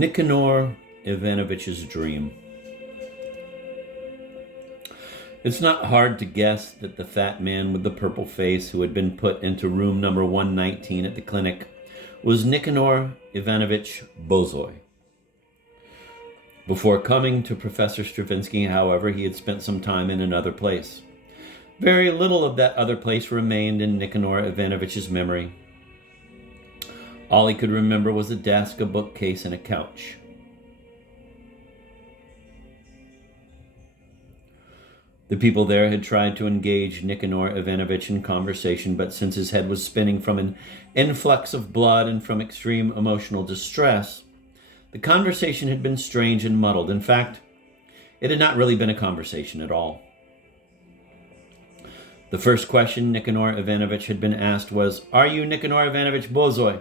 Nicanor Ivanovich's dream. It's not hard to guess that the fat man with the purple face who had been put into room number 119 at the clinic was Nicanor Ivanovich Bozoy. Before coming to Professor Stravinsky, however, he had spent some time in another place. Very little of that other place remained in Nicanor Ivanovich's memory. All he could remember was a desk, a bookcase, and a couch. The people there had tried to engage Nicanor Ivanovich in conversation, but since his head was spinning from an influx of blood and from extreme emotional distress, the conversation had been strange and muddled. In fact, it had not really been a conversation at all. The first question Nicanor Ivanovich had been asked was, "Are you Nicanor Ivanovich Bozoy,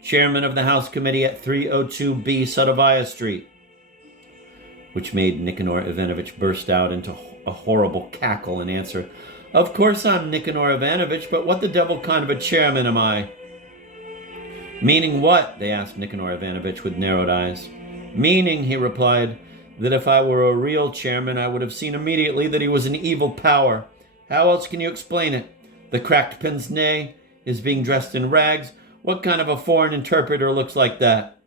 chairman of the House Committee at 302B Sadovaya Street?" Which made Nicanor Ivanovich burst out into a horrible cackle and answer, "Of course I'm Nicanor Ivanovich, but what the devil kind of a chairman am I?" "Meaning what?" they asked Nicanor Ivanovich with narrowed eyes. "Meaning," he replied, "that if I were a real chairman, I would have seen immediately that he was an evil power. How else can you explain it? The cracked pince-nez, his being dressed in rags. What kind of a foreign interpreter looks like that?"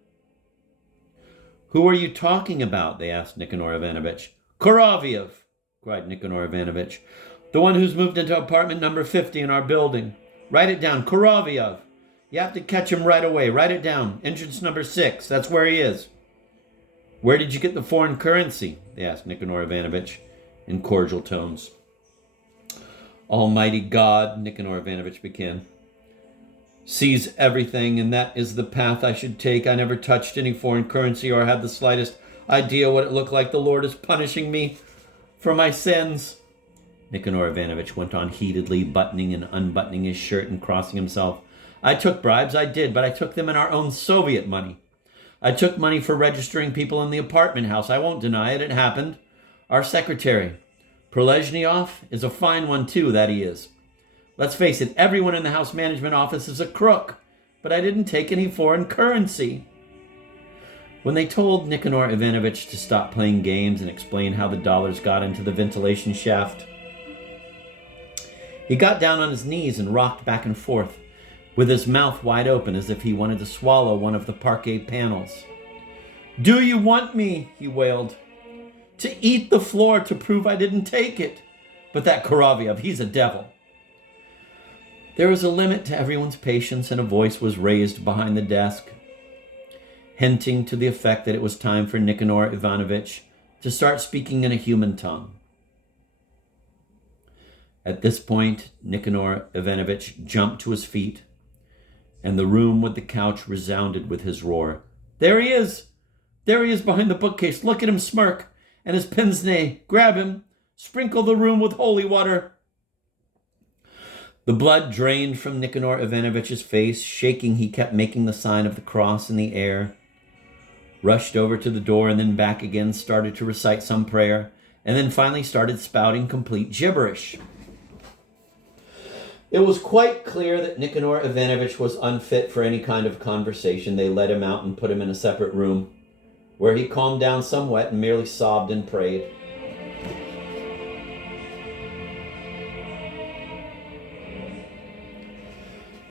"Who are you talking about?" they asked Nicanor Ivanovich. "Koroviev," cried Nicanor Ivanovich. "The one who's moved into apartment number 50 in our building. Write it down, Koroviev. You have to catch him right away. Write it down. Entrance number 6. That's where he is." "Where did you get the foreign currency?" they asked Nicanor Ivanovich in cordial tones. "Almighty God," Nicanor Ivanovich began, "sees everything, and that is the path I should take. I never touched any foreign currency or had the slightest idea what it looked like. The Lord is punishing me for my sins." Nicanor Ivanovich went on heatedly, buttoning and unbuttoning his shirt and crossing himself. "I took bribes, I did, but I took them in our own Soviet money. I took money for registering people in the apartment house. I won't deny it. It happened. Our secretary, Prolezhnyov, is a fine one too, that he is. Let's face it, everyone in the house management office is a crook, but I didn't take any foreign currency." When they told Nicanor Ivanovich to stop playing games and explain how the dollars got into the ventilation shaft, he got down on his knees and rocked back and forth, with his mouth wide open as if he wanted to swallow one of the parquet panels. "Do you want me," he wailed, "to eat the floor to prove I didn't take it? But that Koroviev, he's a devil." There was a limit to everyone's patience, and a voice was raised behind the desk, hinting to the effect that it was time for Nicanor Ivanovich to start speaking in a human tongue. At this point, Nicanor Ivanovich jumped to his feet, and the room with the couch resounded with his roar. "There he is! There he is behind the bookcase. Look at him smirk. And his pince-nez. Grab him. Sprinkle the room with holy water." The blood drained from Nicanor Ivanovich's face. Shaking, he kept making the sign of the cross in the air. Rushed over to the door and then back again, started to recite some prayer, and then finally started spouting complete gibberish. It was quite clear that Nicanor Ivanovich was unfit for any kind of conversation. They let him out and put him in a separate room, where he calmed down somewhat and merely sobbed and prayed.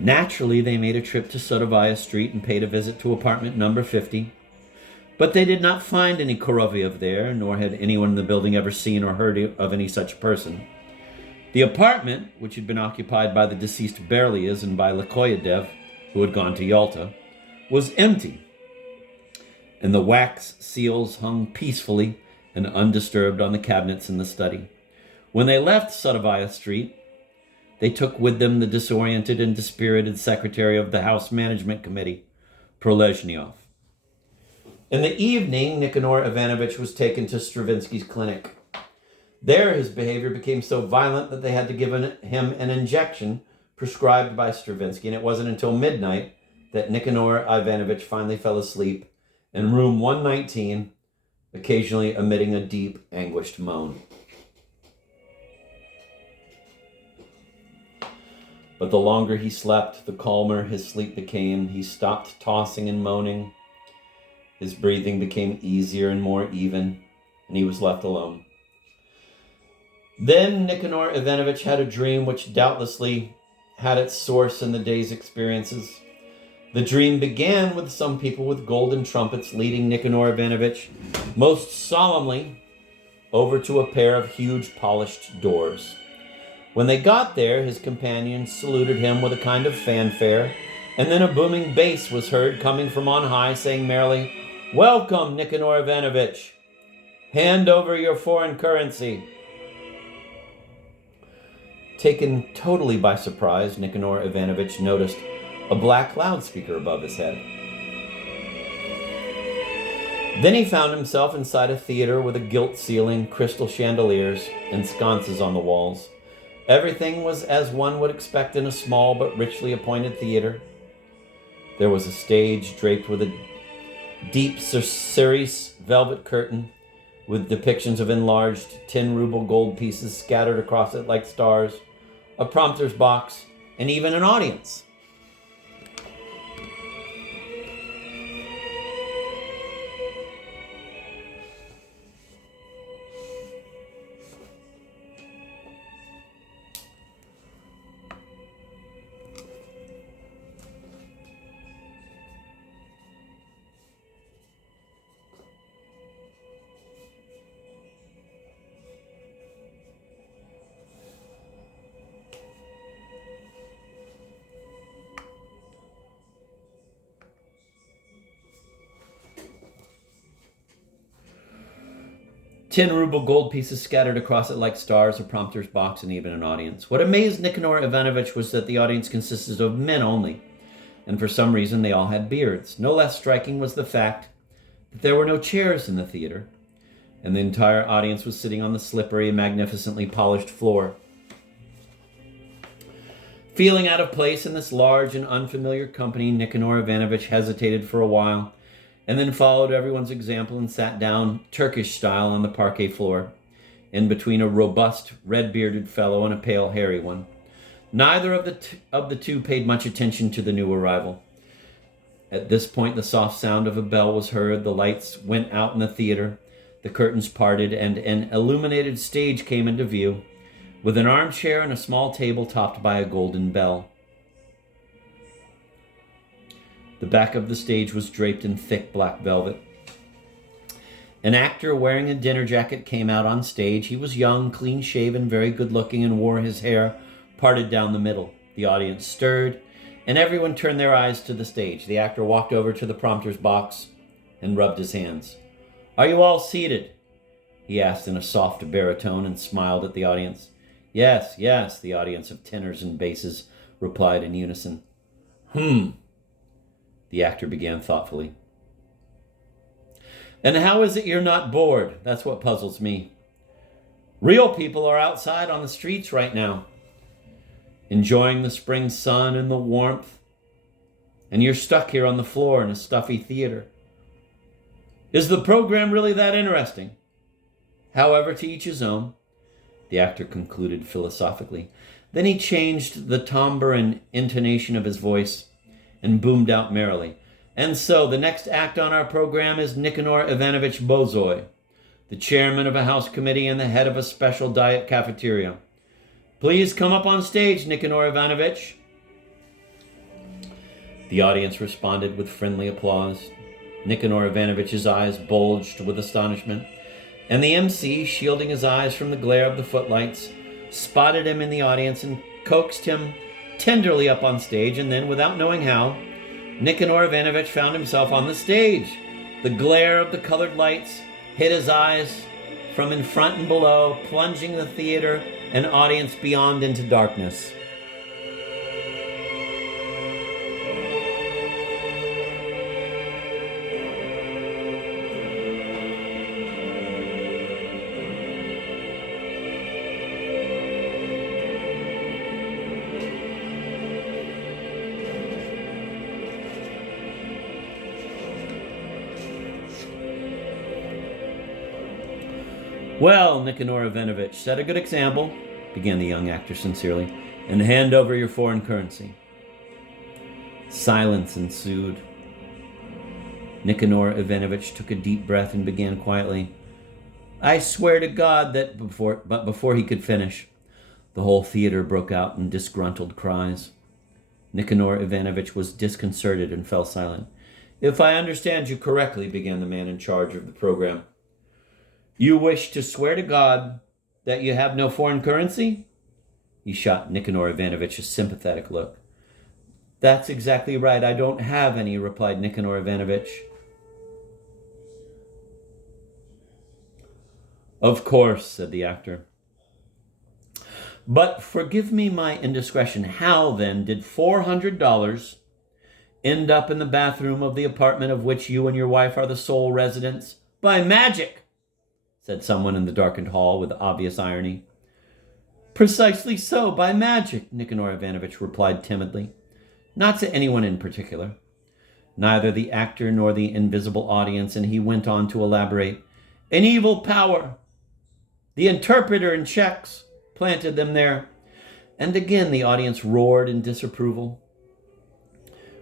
Naturally, they made a trip to Sadovaya Street and paid a visit to apartment number 50. But they did not find any Koroviev there, nor had anyone in the building ever seen or heard of any such person. The apartment, which had been occupied by the deceased Berlias and by Lakoyadev, who had gone to Yalta, was empty, and the wax seals hung peacefully and undisturbed on the cabinets in the study. When they left Sadovaya Street, they took with them the disoriented and dispirited secretary of the House Management Committee, Prolezhnyov. In the evening, Nicanor Ivanovich was taken to Stravinsky's clinic. There, his behavior became so violent that they had to give him an injection prescribed by Stravinsky, and it wasn't until midnight that Nicanor Ivanovich finally fell asleep in room 119, occasionally emitting a deep, anguished moan. But the longer he slept, the calmer his sleep became. He stopped tossing and moaning, His breathing became easier and more even, and he was left alone. Then Nicanor Ivanovich had a dream which doubtlessly had its source in the day's experiences. The dream began with some people with golden trumpets leading Nicanor Ivanovich most solemnly over to a pair of huge polished doors. When they got there, his companions saluted him with a kind of fanfare, and then a booming bass was heard coming from on high, saying merrily, "Welcome, Nicanor Ivanovich. Hand over your foreign currency." Taken totally by surprise, Nicanor Ivanovich noticed a black loudspeaker above his head. Then he found himself inside a theater with a gilt ceiling, crystal chandeliers, and sconces on the walls. Everything was as one would expect in a small but richly appointed theater. There was a stage draped with a deep cerise velvet curtain with depictions of enlarged 10-ruble gold pieces scattered across it like stars, a prompter's box, and even an audience. Ten-ruble gold pieces scattered across it like stars, a prompter's box, and even an audience. What amazed Nicanor Ivanovich was that the audience consisted of men only, and for some reason they all had beards. No less striking was the fact that there were no chairs in the theater, and the entire audience was sitting on the slippery and magnificently polished floor. Feeling out of place in this large and unfamiliar company, Nicanor Ivanovich hesitated for a while, and then followed everyone's example and sat down Turkish style on the parquet floor, in between a robust, red-bearded fellow and a pale, hairy one. Neither of the two paid much attention to the new arrival. At this point, the soft sound of a bell was heard, the lights went out in the theater, the curtains parted, and an illuminated stage came into view, with an armchair and a small table topped by a golden bell. The back of the stage was draped in thick black velvet. An actor wearing a dinner jacket came out on stage. He was young, clean-shaven, very good-looking, and wore his hair parted down the middle. The audience stirred, and everyone turned their eyes to the stage. The actor walked over to the prompter's box and rubbed his hands. "Are you all seated?" he asked in a soft baritone and smiled at the audience. "Yes, yes," the audience of tenors and basses replied in unison. The actor began thoughtfully. "And how is it you're not bored? That's what puzzles me. Real people are outside on the streets right now, enjoying the spring sun and the warmth, and you're stuck here on the floor in a stuffy theater. Is the program really that interesting? However, to each his own," the actor concluded philosophically. Then he changed the timbre and intonation of his voice and boomed out merrily. "And so, the next act on our program is Nicanor Ivanovich Bozoy, the chairman of a house committee and the head of a special diet cafeteria. Please come up on stage, Nicanor Ivanovich." The audience responded with friendly applause. Nicanor Ivanovich's eyes bulged with astonishment, and the MC, shielding his eyes from the glare of the footlights, spotted him in the audience and coaxed him tenderly up on stage, and then, without knowing how, Nicanor Ivanovich found himself on the stage. The glare of the colored lights hit his eyes from in front and below, plunging the theater and audience beyond into darkness. "Well, Nicanor Ivanovich, set a good example," began the young actor sincerely, "and hand over your foreign currency." Silence ensued. Nicanor Ivanovich took a deep breath and began quietly, I swear to God that before he could finish, the whole theater broke out in disgruntled cries. Nicanor Ivanovich was disconcerted and fell silent. If I understand you correctly, began the man in charge of the program, you wish to swear to God that you have no foreign currency? He shot Nicanor Ivanovich a sympathetic look. That's exactly right. I don't have any, replied Nicanor Ivanovich. Of course, said the actor. But forgive me my indiscretion. How, then, did $400 end up in the bathroom of the apartment of which you and your wife are the sole residents? By magic, said someone in the darkened hall with obvious irony. Precisely so, by magic, Nicanor Ivanovich replied timidly, not to anyone in particular, neither the actor nor the invisible audience, and he went on to elaborate. An evil power, the interpreter in checks, planted them there. And again the audience roared in disapproval.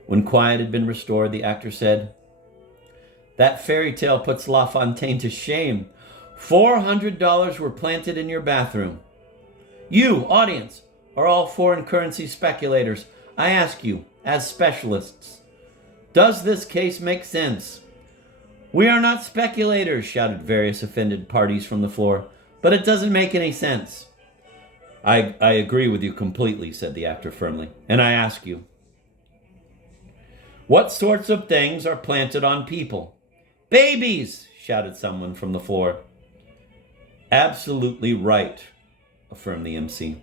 When quiet had been restored, the actor said, That fairy tale puts La Fontaine to shame. $400 were planted in your bathroom. You, audience, are all foreign currency speculators. I ask you, as specialists, does this case make sense? We are not speculators, shouted various offended parties from the floor, but it doesn't make any sense. I agree with you completely, said the actor firmly, and I ask you, what sorts of things are planted on people? Babies, shouted someone from the floor. Absolutely right, affirmed the MC.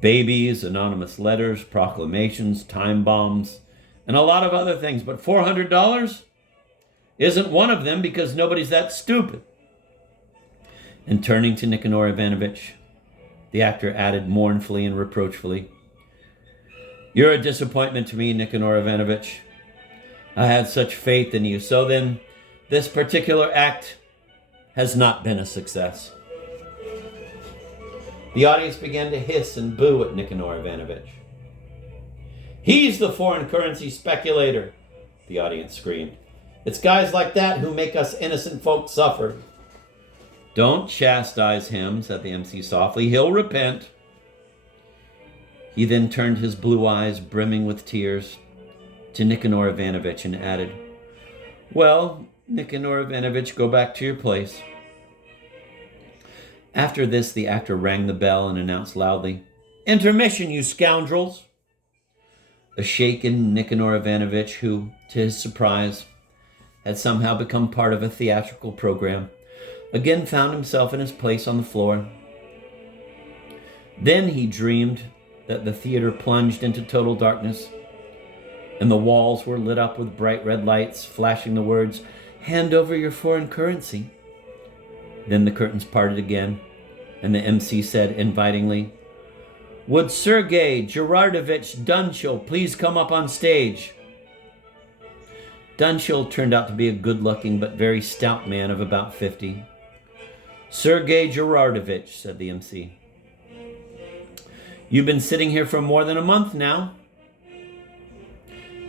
Babies, anonymous letters, proclamations, time bombs, and a lot of other things, but $400 isn't one of them because nobody's that stupid. And turning to Nicanor Ivanovich, the actor added mournfully and reproachfully, You're a disappointment to me, Nicanor Ivanovich. I had such faith in you. So then, this particular act has not been a success. The audience began to hiss and boo at Nicanor Ivanovich. He's the foreign currency speculator, the audience screamed. It's guys like that who make us innocent folk suffer. Don't chastise him, said the MC softly. He'll repent. He then turned his blue eyes, brimming with tears, to Nicanor Ivanovich and added, Well, Nicanor Ivanovich, go back to your place. After this, the actor rang the bell and announced loudly, Intermission, you scoundrels! A shaken Nicanor Ivanovich, who, to his surprise, had somehow become part of a theatrical program, again found himself in his place on the floor. Then he dreamed that the theater plunged into total darkness, and the walls were lit up with bright red lights, flashing the words, Hand over your foreign currency. Then the curtains parted again, and the MC said invitingly, Would Sergei Gerardovich Dunshil please come up on stage? Dunshil turned out to be a good-looking but very stout man of about 50. Sergei Gerardovich, said the MC. You've been sitting here for more than a month now,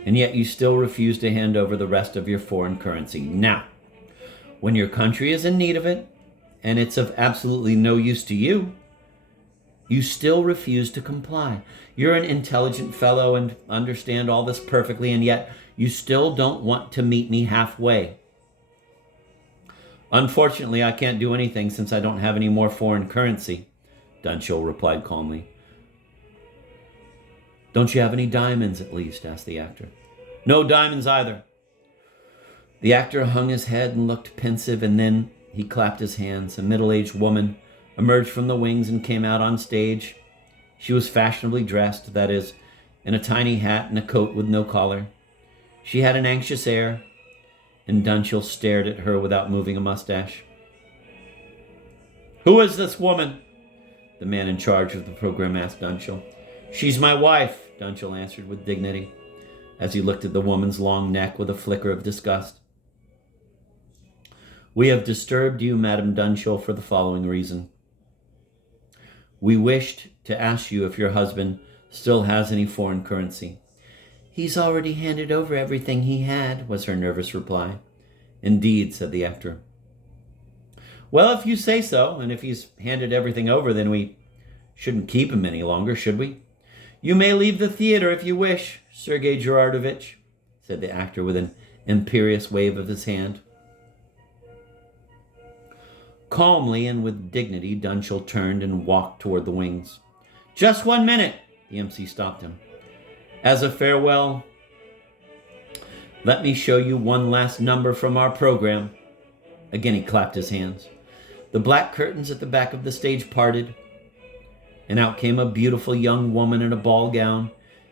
and yet you still refuse to hand over the rest of your foreign currency. Now, when your country is in need of it, and it's of absolutely no use to you, you still refuse to comply. You're an intelligent fellow and understand all this perfectly, and yet you still don't want to meet me halfway. Unfortunately, I can't do anything since I don't have any more foreign currency, Dunshil replied calmly. Don't you have any diamonds, at least? Asked the actor. No diamonds either. The actor hung his head and looked pensive, and then he clapped his hands. A middle-aged woman emerged from the wings and came out on stage. She was fashionably dressed, that is, in a tiny hat and a coat with no collar. She had an anxious air, and Dunshil stared at her without moving a mustache. Who is this woman? The man in charge of the program asked Dunshil. She's my wife, Dunshil answered with dignity, as he looked at the woman's long neck with a flicker of disgust. We have disturbed you, Madame Dunshil, for the following reason. We wished to ask you if your husband still has any foreign currency. He's already handed over everything he had, was her nervous reply. Indeed, said the actor. Well, if you say so, and if he's handed everything over, then we shouldn't keep him any longer, should we? You may leave the theater if you wish, Sergei Gerardovich, said the actor with an imperious wave of his hand. Calmly and with dignity, Dunshall turned and walked toward the wings. Just 1 minute, the MC stopped him. As a farewell, let me show you one last number from our program. Again he clapped his hands. The black curtains at the back of the stage parted, and out came a beautiful young woman in a ball gown,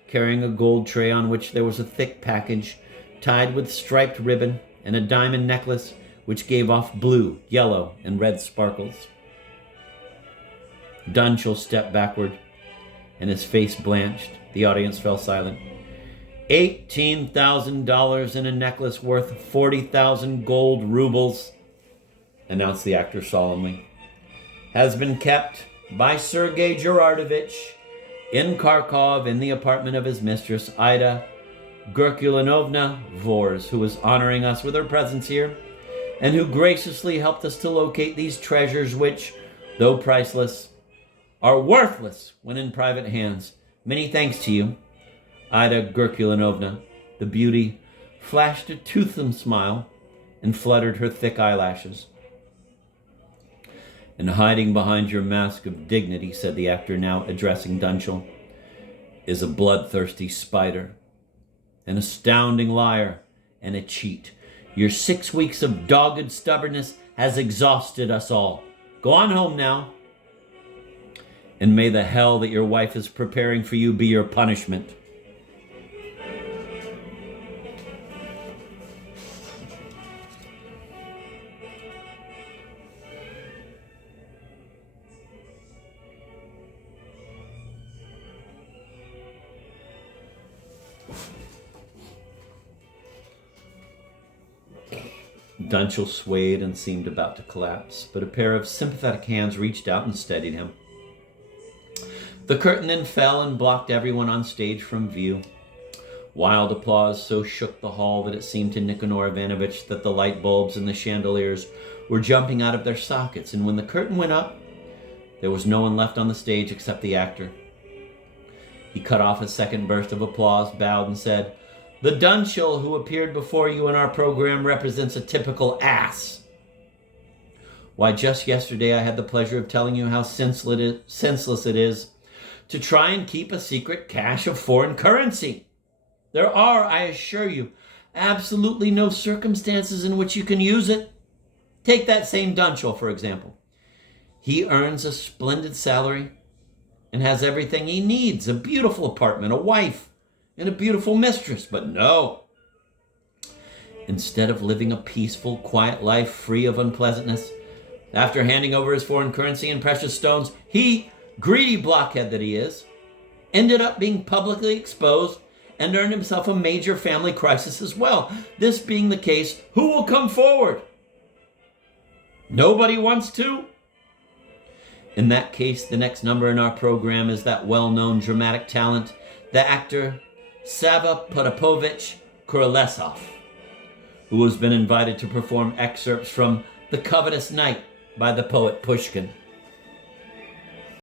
carrying a gold tray on which there was a thick package tied with striped ribbon and a diamond necklace which gave off blue, yellow, and red sparkles. Dunshall stepped backward, and his face blanched. The audience fell silent. $18,000 in a necklace worth 40,000 gold rubles, announced the actor solemnly, has been kept by Sergei Gerardovich in Kharkov in the apartment of his mistress, Ida Gurkulinovna Vors, who is honoring us with her presence here, and who graciously helped us to locate these treasures which, though priceless, are worthless when in private hands. Many thanks to you, Ida Gurkulinovna. The beauty flashed a toothsome smile and fluttered her thick eyelashes. And hiding behind your mask of dignity, said the actor, now addressing Dunshall, is a bloodthirsty spider, an astounding liar, and a cheat. Your 6 weeks of dogged stubbornness has exhausted us all. Go on home now, and may the hell that your wife is preparing for you be your punishment. Dunshall swayed and seemed about to collapse, but a pair of sympathetic hands reached out and steadied him. The curtain then fell and blocked everyone on stage from view. Wild applause so shook the hall that it seemed to Nicanor Ivanovich that the light bulbs in the chandeliers were jumping out of their sockets, and when the curtain went up, there was no one left on the stage except the actor. He cut off a second burst of applause, bowed, and said, The Dunshall who appeared before you in our program represents a typical ass. Why, just yesterday I had the pleasure of telling you how senseless it is to try and keep a secret cache of foreign currency. There are, I assure you, absolutely no circumstances in which you can use it. Take that same Dunshall, for example. He earns a splendid salary and has everything he needs, a beautiful apartment, a wife, and a beautiful mistress. But no. Instead of living a peaceful, quiet life free of unpleasantness, after handing over his foreign currency and precious stones, he, greedy blockhead that he is, ended up being publicly exposed and earned himself a major family crisis as well. This being the case, who will come forward? Nobody wants to? In that case, the next number in our program is that well-known dramatic talent, the actor Sava Potapovich Kurolesov, who has been invited to perform excerpts from The Covetous Knight by the poet Pushkin.